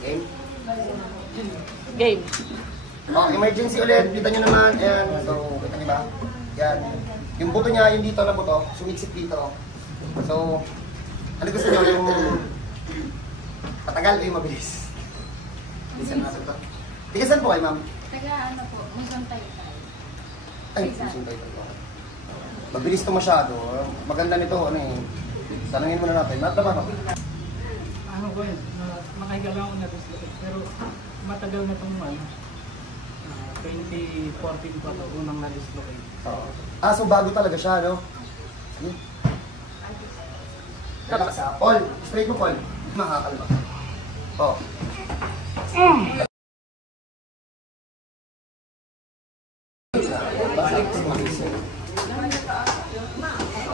Game? Game. Oh, emergency ulit. Kita nyo naman. Ayan. So, kita nyo ba? Yan. Yung buto niya, yung dito na buto, sumiksik dito. So, ano gusto nyo? Yung patagal o yung mabilis? Tigasan natin ito. Tigasan po kayo, ma'am? Taga ano po, Luzon tayo. Ay, Luzon tayo. Mabilis ito masyado. Maganda nito, ano eh. Tanungin muna natin. Nataman ako. Ano ko yun? Makahiga lang ako na dislocate. Pero matagal na itong 2014 pa ito, unang na-dislocate. So bago talaga siya, no? Relax ha. Paul, straight mo, Paul. Makakalma. Oh.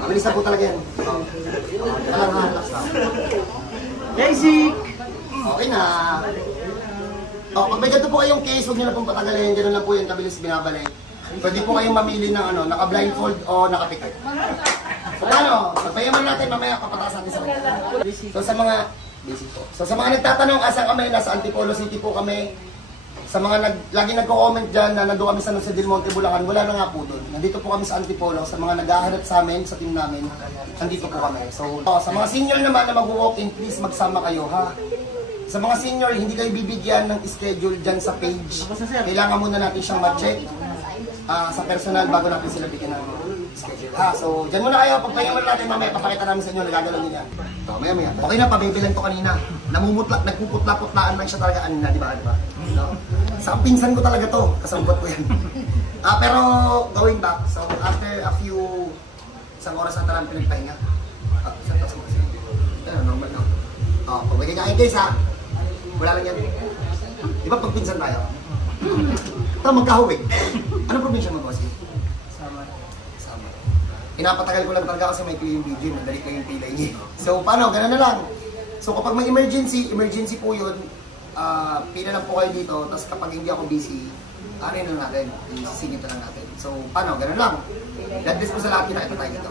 Mabilis na po talaga yan. Alam nga, relax na. Basic! Okay na. Pag may ganito po kayong case, huwag nyo na pong patagalin. Ganoon lang po yung kabilis binabalik. Pwede po kayong mamili ng naka-blindfold o naka-pikit. So paano? Pagpayaman natin, mamaya papataas natin sa mga. So sa mga, basic po. So sa mga nagtatanong, asan kami? Nasa Antipolo City po kami. Sa mga lagi nagko-comment dyan na nandun kami sa Del Monte, Bulacan, wala na nga po doon. Nandito po kami sa Antipolo. Sa mga naghahanap sa amin, sa team namin, nandito po kami. So sa mga senior naman na mag-walk-in, please magsama kayo ha. Sa mga senior, hindi kayo bibigyan ng schedule dyan sa page. Kailangan muna natin siyang ma-check sa personal bago natin sila bigyan ng schedule. So, dyan muna kayo. Pagpahinga natin mamaya, papakita namin sa inyo, nagagalaw nyo yan. So, maya. Okay na, pabibilan to kanina. Nagpuputla-putlaan lang siya talaga kanina, di ba? No? Sa pinsan ko talaga to, kasambot ko yan. Pero, going back, so after a few, isang oras na talang pinagpahinga. Isang taas mo kasi. Normal na. Pag may kakain guys ha, wala lang yan. Di ba pagpinsan tayo? Ito magkahuwig. Anong probinsya mo, boss? Samar. Pinapatagal ko lang talaga kasi may clear video, madali ko yung pilay niya. So paano, gano'n na lang. So kapag may emergency po yun, pila lang po kayo dito, tapos kapag hindi ako busy, ano na natin, isisingit na lang natin. So paano, gano'n lang. God bless po sa lahat, kita tayo dito.